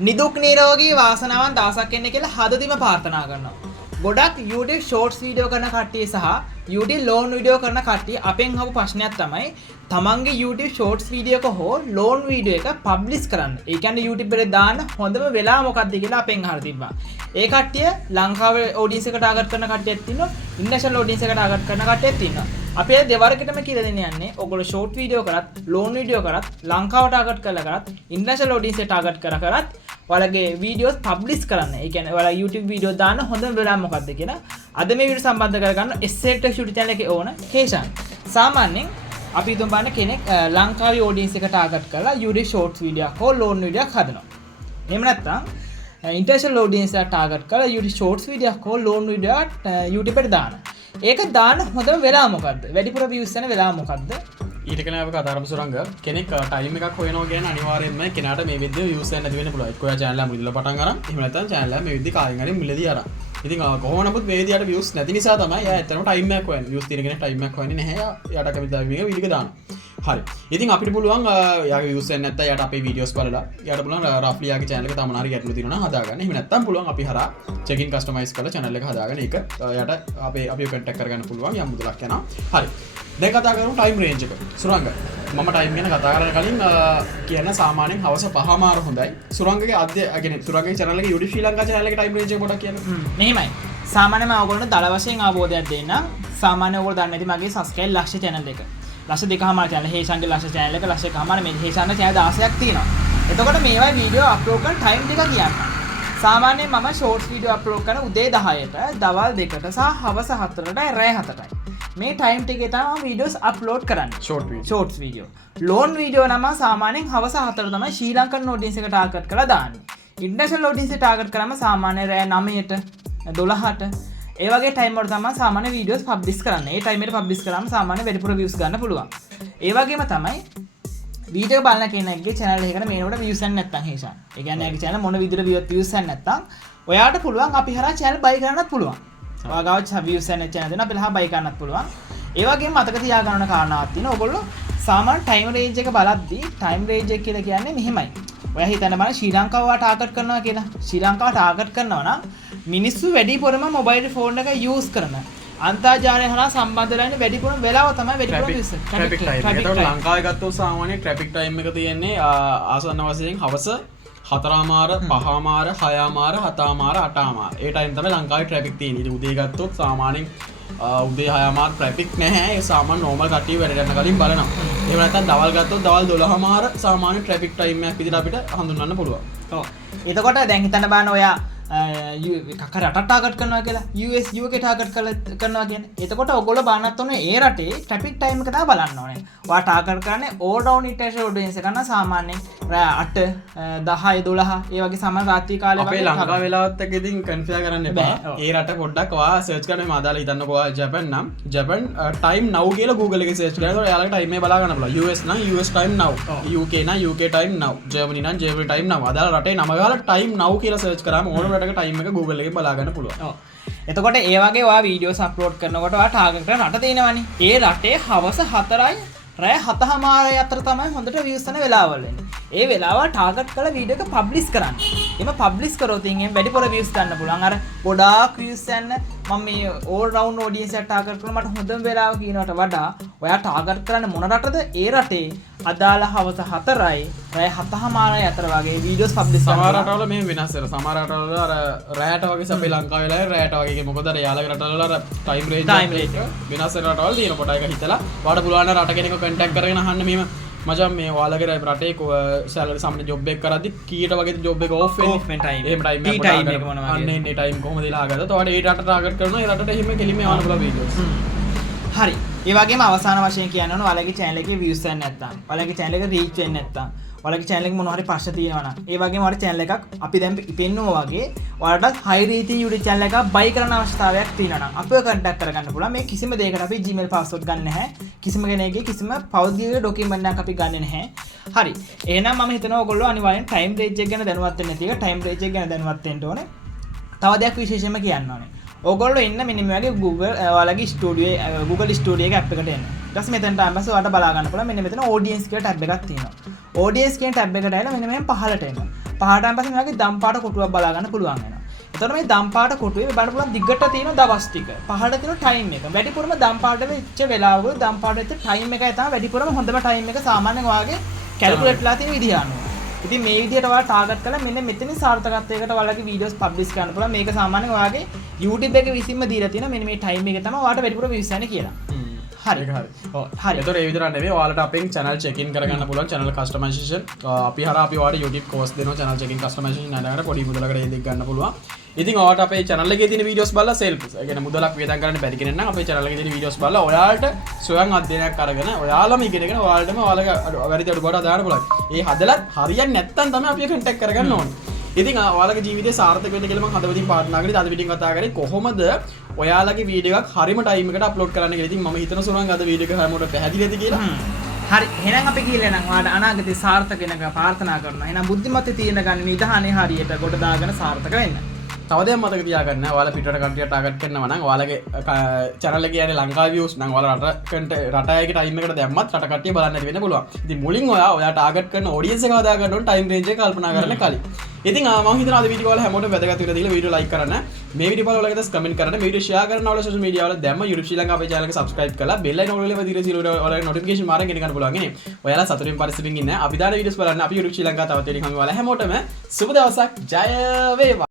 නිදුක් නිරෝගී වාසනාවන් දවසක් එන්න කියලා හදදිම ප්‍රාර්ථනා කරනවා. ගොඩක් YouTube shorts වීඩියෝ කරන කට්ටිය සහ YouTube long වීඩියෝ කරන කට්ටිය අපෙන් අහපු ප්‍රශ්නයක් තමයි තමන්ගේ YouTube shorts වීඩියෝ එක හෝ long වීඩියෝ එක පබ්ලිෂ් කරන්න. ඒ කියන්නේ YouTube එකේ දාන්න හොඳම වෙලාව මොකක්ද කියලා අපෙන් අහලා තිබ්බා. ඒ කට්ටිය ලංකාවේ audience එකට ටාගට් කරන කට්ටියක් ඉන්නවා. ඉන්ටර්නැෂනල් audience එකට ටාගට් කරන කට්ටියක් ඉන්නවා. අපි දෙවරකටම කියලා දෙන්න යන්නේ ඔයගොල්ලෝ short වීඩියෝ කරත්, long වීඩියෝ කරත්, ලංකාව ටාගට් කරලා කරත්, ඉන්ටර්නැෂනල් audience එකට ටාගට් කරත් ඔයාලගේ වීඩියෝස් පබ්ලිෂ් කරන්න. ඒ කියන්නේ ඔයාලා YouTube වීඩියෝ දාන්න හොඳම වෙලාව මොකක්ද කියලා අද මේ වීඩියෝ සම්බන්ධ කරගන්න SCTech YouTube channel එකේ ඕන හේෂන්. සාමාන්‍යයෙන් අපි හිතමු බලන්න කෙනෙක් ලංකාවේ audience එකට ටාගට් කරලා YouTube shorts වීඩියෝ එකක් හෝ long වීඩියෝ එකක් හදනවා. එහෙම නැත්නම් international audience එකට ටාගට් කරලා YouTube shorts වීඩියෝ එකක් හෝ long වීඩියෝ එකක් YouTube එකට දාන්න. ඒක දාන්න හොඳම වෙලාව මොකද්ද? වැඩිපුර views යන වෙලාව මොකද්ද? ඊට කලින් අපි කතා කරමු සුරංග කෙනෙක් ටයිම් එකක් හොයනවා කියන්නේ අනිවාර්යයෙන්ම කෙනාට මේ විදිහේ views එකක් නැති වෙන්න පුළුවන්. එක්ක ඔයා channel එක මුලින්ම පටන් අරන් එහෙම නැත්නම් channel එක මේ විදිහේ කායෙන් හරි මිලදී අරන්. ඉතින් කොහොම නමුත් මේ විදිහට views නැති නිසා තමයි එයා ඇත්තටම ටයිම් එකක් හොයන්නේ. views තියෙන කෙනෙක් ටයිම් එකක් හොයන්නේ නැහැ. එයාට කැමති දා මේක වීඩියෝ එක දානවා. හරි. ඉතින් අපිට පුළුවන් යාගේ views එක නැත්නම් එයාට අපේ videos බලලා එයාට පුළුවන් roughly යාගේ channel එක තමන හරි ගැටලු තියෙනවා නම් හදාගන්න. එහෙම නැත්නම් පුළුවන් අපි හරහා check in customize කරලා channel එක හදාගන්න. ඒක එයාට අපිව contact කරගන්න පුළුවන් යම් මුදලක් යනවා. හරි. දැන් කතා කරමු time range එක. සුරංග මම time ගැන කතා කරන්න කලින් කියන සාමාන්‍යයෙන් හවස 5:00 හොඳයි. සුරංගගේ කියන්නේ සුරංගගේ channel එකේ YouTube ශ්‍රී ලංකා channel එකේ time range එක පොඩක් කියන්න. මෙහෙමයි. සාමාන්‍යයෙන් මම ඔයගොල්ලන්ට දල වශයෙන් අවබෝධයක් දෙන්න. සාමාන්‍යයෙන් ඔයගොල්ලෝ දන්නේ නැති මගේ subscribe ලක්ෂ channel එක. ලක්ෂ 2කමාර channel හේෂන්ගේ ලක්ෂ channel එක ලක්ෂ 1කමාර මේ හේෂන්ගේ channel 16ක් තියෙනවා. එතකොට මේවයි වීඩියෝ අප්ලෝඩ් කරන time ටික කියන්න. සාමාන්‍යයෙන් මම shorts වීඩියෝ අප්ලෝඩ් කරන උදේ 10ට, දවල් 2ට සහ හවස 4ට, රෑ 7ටයි. මේ ටයිම් ටිකේ තමයි වීඩියෝස් අප්ලෝඩ් කරන්නේ. shorts video. long වීඩියෝ නම් සාමාන්‍යයෙන් හවස 4ට තමයි ශ්‍රී ලංකන් audience එකට ටාගට් කරලා දාන්නේ. ඉන්ටර්නැෂනල් audience එකට ටාගට් කරාම සාමාන්‍යයෙන් රෑ 9ට 12ට ඒ වගේ ටයිම් වල තමයි සාමාන්‍ය වීඩියෝස් පබ්ලිෂ් කරන්නේ. ඒ ටයිම් එකට පබ්ලිෂ් කරාම සාමාන්‍ය වැඩිපුර views ගන්න පුළුවන්. ඒ වගේම තමයි වීඩියෝ එක බලන කෙනෙක්ගේ channel එකකට මේනකොට views එකක් නැත්තම් හේෂන්. ඒ කියන්නේ ඒගේ channel මොන විදිහට views එකක් නැත්තම් ඔයාට පුළුවන් අපි හරහා channel buy කරන්නත් පුළුවන්. ඔයාගාව views එකක් නැති channel දෙන අපි ලහා buy කරන්නත් පුළුවන්. ඒ වගේම මතක තියාගන්න කාරණාවක් තියෙනවා. ඔයගොල්ලෝ සාමාන්‍ය time range එක බලද්දී time range එක කියලා කියන්නේ මෙහෙමයි. ඔයා හිතන්න බලන්න ශ්‍රී ලංකාව ටාගට් කරනවා කියලා. ශ්‍රී ලංකාව ටාගට් කරනවා නම් මිනිස්සු වැඩිපුරම මොබයිල් ෆෝන් එක යූස් කරන අන්තර්ජාලය හරහා සම්බන්ධ වෙලා ඉන්න වැඩිපුරම වෙලාව තමයි වැඩිපුරම යූස් කරන්නේ. traffic time. ඒකට ලංකාවේ ගත්තොත් සාමාන්‍ය traffic time එක තියෙන්නේ ආසන්න වශයෙන් හවස 4:00, 5:00, 6:00, 7:00, 8:00. ඒ time තමයි ලංකාවේ traffic තියෙන්නේ. ඉතින් උදේ ගත්තොත් සාමාන්‍යයෙන් උදේ 6:00 traffic නැහැ. ඒ සාමාන්‍ය normal කට්ටිය වැඩ යන කලින් බලනවා. එහෙම නැත්නම් දවල් ගත්තොත් දවල් 12:00 සාමාන්‍ය traffic time එකක් විදිහට අපිට හඳුන්වන්න පුළුවන්. ඔව්. එතකොට දැන් හිතන්න බලන්න ඔයා එකක් රටට ටාගට් කරනවා කියලා US UK ටාගට් කරනවා කියන්නේ. එතකොට ඔයගොල්ලෝ බලන්නත් ඕනේ ඒ රටේ ට්‍රැෆික් ටයිම් එක තමයි බලන්න ඕනේ. ඔයා ටාගට් කරන්නේ all round international audience එක ගන්න සාමාන්‍යයෙන් රෑ 8 10 12 ඒ වගේ සමාන රාත්‍රී කාලේ වගේ අපේ ලංකාව වෙලාවත් එක්ක ඉතින් කන්ෆියර් කරන්න එපා. ඒ රට පොඩ්ඩක් ඔයා සර්ච් කරන්න මේ අදාළ හිතන්නකෝ ඔයා ජපන් නම් ජපන් time now කියලා Google එකේ සර්ච් කරලා ඔයාලගේ time එක බලා ගන්න පුළුවන්. US නම් US time now, UK නම් UK time now, Germany නම් Germany time now. අදාළ රටේ නම ගාලා time now කියලා සර්ච් කරාම ඕන රටක time එක Google එකේ බලා ගන්න පුළුවන්. ඔව්. එතකොට ඒ වගේ ඔයා වීඩියෝස් අප්ලෝඩ් කරනකොට ඔයා ටාගට් කරන රට තියෙනවනේ. ඒ රටේ හවස 4යි රෑ 7:00 අතර තමයි හොඳට views යන වෙලාවල් වෙන්නේ. ඒ වෙලාව ටාගට් කරලා වීඩියෝ එක පබ්ලිෂ් කරන්න. එimhe පබ්ලිෂ් කරොත් ඉතින් වැඩිපුර views ගන්න පුළුවන්. අර ගොඩාක් views යන මම මේ all round audience එක ටාගට් කරලා මට හොඳම වෙලාව කියනකට වඩා ඔයා ටාගට් කරන්නේ මොන රටද? ඒ රටේ අදාළ හවස 4යි රෑ 7:00 අතර වගේ වීඩියෝස් පබ්ලිෂ් කරනවා. සමහර රටවල මෙහෙම වෙනස් වෙනවා. සමහර රටවල අර රෑට වගේ අපේ ලංකාවේ වෙලාවේ රෑට වගේ මොකද අර යාළගේ රටවල අර ටයිම් රේන්ජ් වෙනස් වෙන රටවල් තියෙන කොට ඒක හිතලා වාට පුළුවන් රට කෙනෙක්ව කන්ටැක්ට් කරගෙන අහන්න මෙහෙම මචං මේ ඔයාලගේ රටේ සැලරි සම්මත ජොබ් එක කරද්දි කීයට වගේ ජොබ් එක ඔෆ් වෙන්නේ time. එහෙම ටයිම් එක මොනවා වගේ අන්න ඒ ටයිම් කොහොමද ලාගත්තොත් ඔයාලට ඒ රට ටාගට් කරනවා ඒ රටට එහෙම කෙලින්ම යවන්න පුළුවන් වීඩියෝස්. හරි. ඒ වගේම අවසාන වශයෙන් කියන්න ඕන ඔයාලගේ channel එකේ views එක නැත්තම් ඔයාලගේ channel එක reach වෙන්නේ නැත්තම් ඔයාලගේ channel එකේ මොනවා හරි ප්‍රශ්න තියෙනවා නම් ඒ වගේම ඔයාලගේ channel එකක් අපි දැන් පෙන්නුවා වගේ ඔයාලට high reach YouTube channel එකක් buy කරන්න අවශ්‍යතාවයක් තියෙනවා නම් අපිව contact කරගන්න පුළුවන්. මේ කිසිම දෙයකට අපි Gmail password ගන්න නැහැ. කිසිම කෙනෙක්ගේ කිසිම පෞද්ගලික document එකක් අපි ගන්නෙ නැහැ. හරි. එහෙනම් මම හිතනවා ඔයගොල්ලෝ අනිවාර්යෙන් time range එක ගැන දැනුවත් වෙන්න නැති එක time range එක ගැන දැනුවත් වෙන්න ඕනේ. තව දෙයක් විශේෂයෙන්ම කියන්න ඕනේ. ඔයගොල්ලෝ ඉන්න මෙන්න මේ වගේ Google ඔයාලගේ ස්ටුඩියෝ Google ස්ටුඩියෝ එක app එකට එන්න. ඊට පස්සේ මෙතනට ආවම පස්සේ ඔයාලට බලා ගන්න පුළුවන් මෙන්න මෙතන audience කියලා ටැබ් එකක් තියෙනවා. audience කියන ටැබ් එකට ඇවිල්ලා මෙන්න මෙහෙම පහළට එන්න. 5ටන් පස්සේ මේ වගේ දම් පාට කොටුවක් බලා ගන්න පුළුවන් වෙනවා. එතකොට මේ දම් පාට කොටුවේ බලන්න පුළුවන් දිගට තියෙන දවස් ටික. පහළට තියෙන ටයිම් එක. වැඩිපුරම දම් පාට වෙච්ච වෙලාවක දම් පාට වෙච්ච ටයිම් එකයි තමයි වැඩිපුරම හොඳම ටයිම් එක සාමාන්‍යයෙන් ඔයාගේ කැල්කියුලේට්ලා තියෙන විදිහ අනුව. ඉතින් මේ විදිහට ඔයාලා ටාගට් කරලා මෙන්න මෙතනින් සාර්ථකත්වයකට ඔයාලගේ වීඩියෝස් පබ්ලිෂ් කරන්න පුළුවන්. මේක සාමාන්‍යයෙන් ඔයාගේ YouTube එකේ විසින්ම දීලා තියෙන මෙන්න මේ ටයිම් එක තමයි ඔයාලට වැඩිපුර views යන්නේ කියලා. හරි හරි එතකොට ඒ විදිහට නෙවෙයි ඔයාලට අපෙන් channel check in කරගන්න පුළුවන් channel customization අපි හරහා අපි ඔයාලට YouTube course දෙනවා channel check in customization නඩකට පොඩි මුදලකට ඒ දෙක ගන්න පුළුවන්. ඉතින් ඔයාලට අපේ channel එකේ තියෙන videos බලලා self ඒ කියන්නේ මුදලක් වේදම් කරන්න බැරි කෙනෙක් නම් අපේ channel එකේ තියෙන videos බලලා ඔයාලට ස්වයං අධ්‍යයනයක් අරගෙන ඔයාලම ඉගෙනගෙන ඔයාලටම ඔයාලගේ වැරදි අඩුපාඩු හදාගන්න පුළුවන්. ඒ හදලත් හරියන්නේ නැත්නම් තමයි අපි contact කරගන්න ඕනේ. ඉතින් ඔයාලගේ ජීවිතේ සාර්ථක වෙන්න කියලා මම හදවතින් ප්‍රාර්ථනා කරේ. අද විදිහින් කතා කරේ කොහොමද ඔයාලගේ වීඩියෝ එකක් හරිම ටයිම් එකට අප්ලෝඩ් කරන්න කියලා. ඉතින් මම හිතන සුරංග අද වීඩියෝ එක හැමෝටම පැහැදිලි ඇති කියලා. හරි එහෙනම් අපි කියලා නම් ඔයාලට අනාගතේ සාර්ථක වෙනක ප්‍රාර්ථනා කරනවා. එහෙනම් බුද්ධිමත්ව තියෙන ගන්න නිදහනේ හරියට කොට දාගෙන සාර්ථක වෙන්න. තව දෙයක් මතක තියාගන්න ඔයාලා පිටරට කන්ට්‍රිය ටාගට් කරනවා නම් ඔයාලගේ channel එකේ යන්නේ ලංකා views නම් ඔයාලා රටේ ටයිම් එකට දැම්මත් රට කට්ටිය බලන්න ඇති වෙන්න පුළුවන්. ඉතින් මුලින් ඔයා ටාගට් කරන ඔඩියන්ස් එක හදා ගන්න ඕන ටයිම් රේන්ජ් එක කල්පනා කරන්න කලින්. ඉතින් මම හිතනවා අද වීඩියෝ වල හැමෝටම වැදගත් වෙලා තියෙන වීඩියෝ ලයික් කරන්න. මේ වීඩියෝ බලලා ඔයාලට කමෙන්ට් කරන්න. මේ වීඩියෝ ෂෙයා කරන්න ඔයාලා සෝෂල් මීඩියා වල දැම්ම YouTube ශ්‍රී ලංකා අපේ channel එක subscribe කරලා bell icon වල වදින සිරුර ඔයාලගේ notification මාරෙන් ගෙන ගන්න පුළුවන් නේ. ඔයාලා සතුටින් පරිස්සමින් ඉන්න. අපි දාන වීඩියෝස් බලන්න අපි YouTube ශ්‍රී ලංකා තවත් වෙලින් හම්බ වෙලා හැමෝටම සුබ දවසක් ජය වේවා.